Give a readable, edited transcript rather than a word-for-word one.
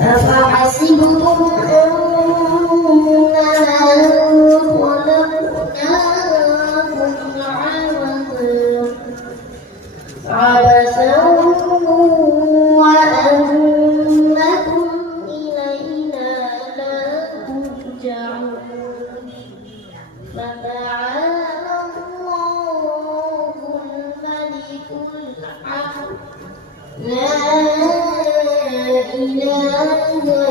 أفحسبتم أنما خلقناكم عبثا وأنكم إلينا لا ترجعون فتعالى الله الملك الحق لا إله إلا هو